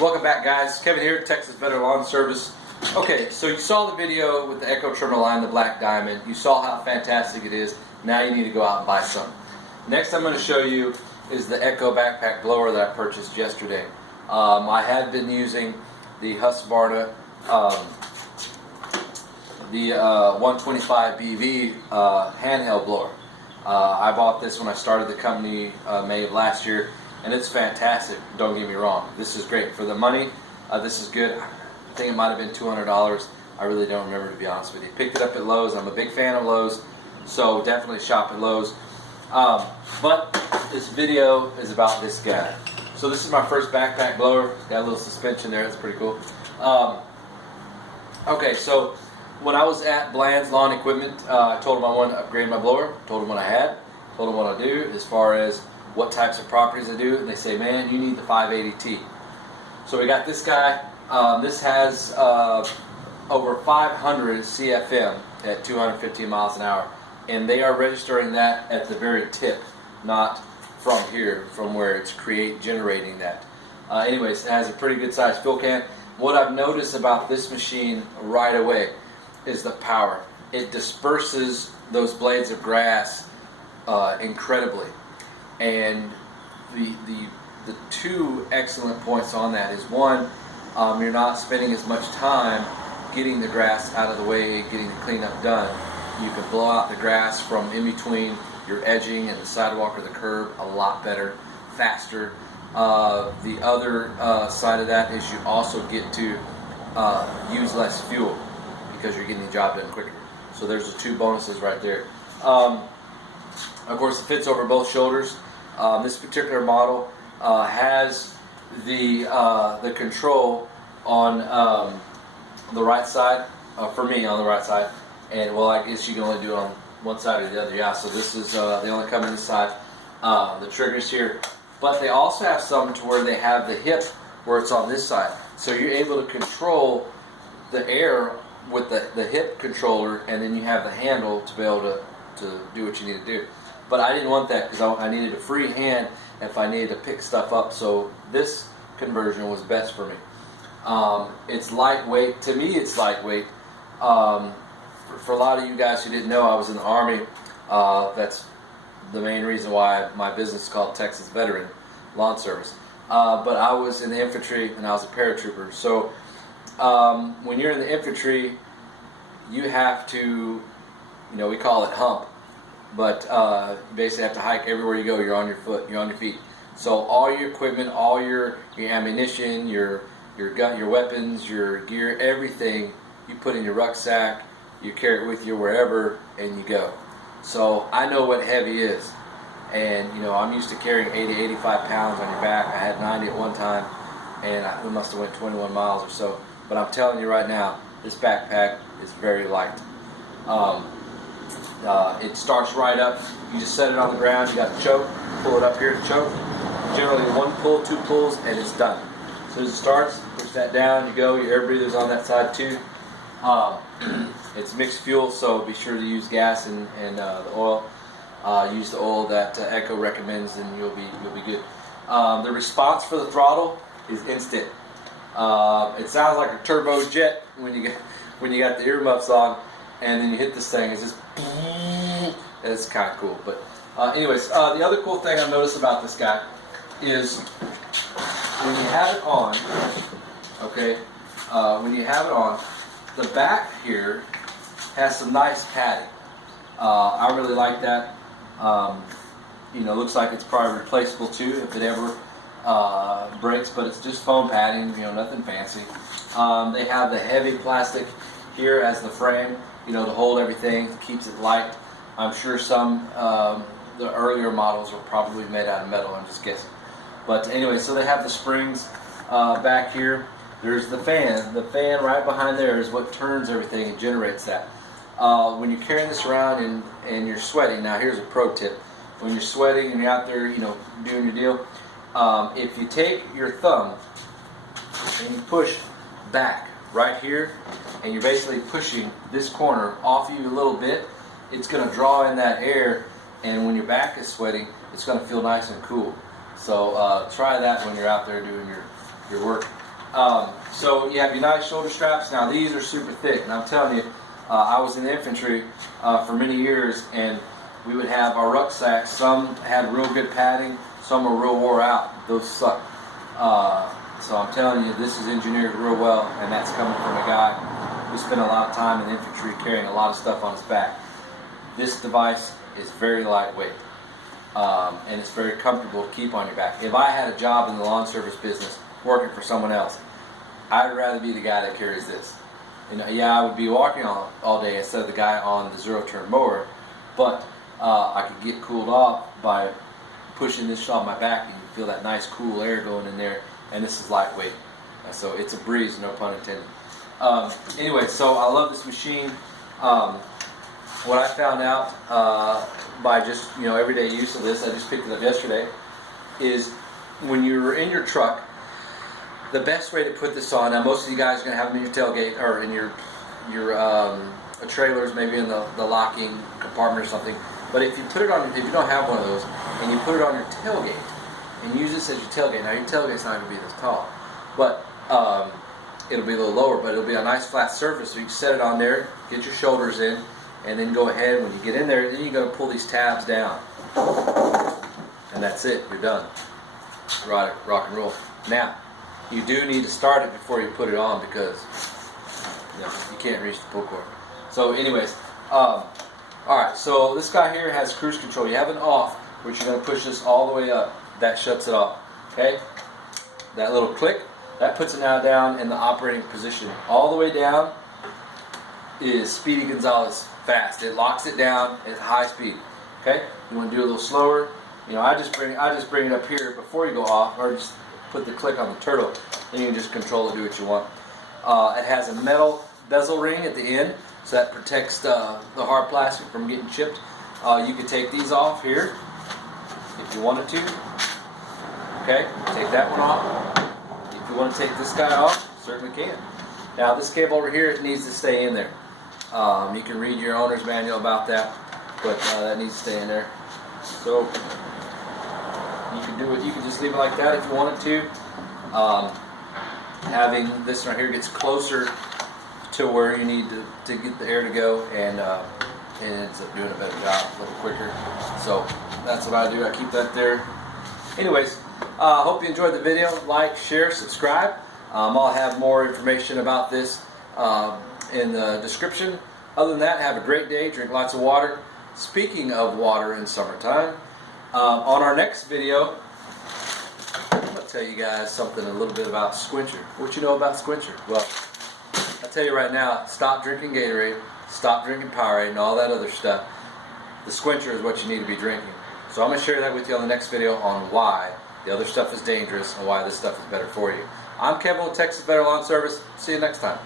Welcome back, guys. Kevin here, Texas Veteran Lawn Service. Okay, so you saw the video with the Echo Terminal Line, the Black Diamond. You saw how fantastic it is. Now you need to go out and buy some. Next I'm going to show you is the Echo Backpack Blower that I purchased yesterday. I had been using the Husqvarna, the 125 BV handheld blower. I bought this when I started the company May of last year, and it's fantastic. Don't get me wrong, this is great for the money. This is good. I think it might have been $200. I really don't remember, to be honest with you. Picked it up at Lowe's. I'm a big fan of Lowe's, so definitely shop at Lowe's. But this video is about this guy. So this is my first backpack blower. It's got a little suspension there. That's pretty cool. Okay, so when I was at Bland's Lawn Equipment, I told them I wanted to upgrade my blower. Told them what I had. Told them what I do as far as what types of properties I do. And they say, man, you need the 580T. So we got this guy. This has over 500 CFM at 215 miles an hour. And they are registering that at the very tip, not from here, from where it's generating that. Anyways, it has a pretty good sized fuel can. What I've noticed about this machine right away is the power. It disperses those blades of grass incredibly. And the two excellent points on that is, one, you're not spending as much time getting the grass out of the way, getting the cleanup done. You can blow out the grass from in between your edging and the sidewalk or the curb a lot better, faster. The other side of that is you also get to use less fuel because you're getting the job done quicker. So there's the two bonuses right there. Of course, it fits over both shoulders. This particular model has the control on the right side, for me on the right side, and well, I guess you can only do it on one side or the other. Yeah, so this is they only come in this side. The triggers here, but they also have some to where they have the hip where it's on this side, so you're able to control the air with the hip controller, and then you have the handle to be able to do what you need to do. But I didn't want that because I needed a free hand if I needed to pick stuff up, so this conversion was best for me. It's lightweight. To me, it's lightweight. For a lot of you guys who didn't know, I was in the Army. That's the main reason why my business is called Texas Veteran Lawn Service. But I was in the infantry and I was a paratrooper. So when you're in the infantry, you have to, we call it hump. But you basically have to hike everywhere you go. You're on your foot. You're on your feet. So all your equipment, all your ammunition, your gun, your weapons, your gear, everything you put in your rucksack. You carry it with you wherever, and you go. So I know what heavy is, and I'm used to carrying 80, 85 pounds on your back. I had 90 at one time, and we must have went 21 miles or so. But I'm telling you right now, this backpack is very light. It starts right up. You just set it on the ground. You got the choke. Pull it up here to choke. Generally one pull, two pulls, and it's done. As soon as it starts, push that down. You go. Your air breather's on that side too. It's mixed fuel, so be sure to use gas and the oil. Use the oil that Echo recommends, and you'll be good. The response for the throttle is instant. It sounds like a turbo jet when you got the earmuffs on, and then you hit this thing. It's just, it's kind of cool. But anyways, the other cool thing I've noticed about this guy is when you have it on. Okay, when you have it on, the back here has some nice padding. I really like that. Looks like it's probably replaceable too if it ever breaks, but it's just foam padding, nothing fancy. They have the heavy plastic here as the frame, to hold everything, keeps it light. I'm sure some the earlier models were probably made out of metal, I'm just guessing. But anyway, so they have the springs back here. There's the fan. The fan right behind there is what turns everything and generates that. When you're carrying this around and you're sweating, now here's a pro tip. When you're sweating and you're out there, doing your deal, if you take your thumb and you push back right here, and you're basically pushing this corner off you a little bit, it's going to draw in that air, and when your back is sweating, it's going to feel nice and cool. So try that when you're out there doing your work. So you have your nice shoulder straps. Now these are super thick, and I'm telling you, I was in the infantry for many years, and we would have our rucksacks. Some had real good padding, some were real wore out. Those suck. So I'm telling you, this is engineered real well, and that's coming from a guy who spent a lot of time in the infantry carrying a lot of stuff on his back. This device is very lightweight, and it's very comfortable to keep on your back. If I had a job in the lawn service business working for someone else, I'd rather be the guy that carries this. You know, yeah, I would be walking all day instead of the guy on the zero-turn mower, but I could get cooled off by pushing this on my back, and you feel that nice cool air going in there, and this is lightweight. So it's a breeze, no pun intended. Anyway, so I love this machine. What I found out by just everyday use of this, I just picked it up yesterday, is when you're in your truck, the best way to put this on. Now, most of you guys are going to have them in your tailgate or in your trailers, maybe in the locking compartment or something. But if you put it on, if you don't have one of those, and you put it on your tailgate and use this as your tailgate. Now, your tailgate's not going to be this tall, but it'll be a little lower, but it'll be a nice flat surface. So you can set it on there, get your shoulders in, and then go ahead. When you get in there, then you're going to pull these tabs down, and that's it. You're done. Rock and roll. Now, you do need to start it before you put it on, because you can't reach the pull cord. So anyways, alright, so this guy here has cruise control. You have an off, which you're going to push this all the way up. That shuts it off. Okay? That little click, that puts it now down in the operating position. All the way down is Speedy Gonzalez fast. It locks it down at high speed. Okay? You want to do it a little slower? I just bring it up here before you go off, or just put the click on the turtle, and you can just control it, do what you want. It has a metal bezel ring at the end, so that protects the hard plastic from getting chipped. You could take these off here if you wanted to. Okay, take that one off. If you want to take this guy off, you certainly can. Now this cable over here, it needs to stay in there. You can read your owner's manual about that, but that needs to stay in there. So you can do it. You can just leave it like that if you wanted to. Having this right here gets closer to where you need to get the air to go, and it ends up doing a better job, a little quicker. So that's what I do. I keep that there. Anyways, hope you enjoyed the video. Like, share, subscribe. I'll have more information about this in the description. Other than that, have a great day. Drink lots of water. Speaking of water in summertime, on our next video, I'm going to tell you guys something a little bit about Squincher. What you know about Squincher? Well, I'll tell you right now, stop drinking Gatorade, stop drinking Powerade, and all that other stuff. The Squincher is what you need to be drinking. So I'm going to share that with you on the next video on why the other stuff is dangerous and why this stuff is better for you. I'm Kevin with Texas Better Lawn Service. See you next time.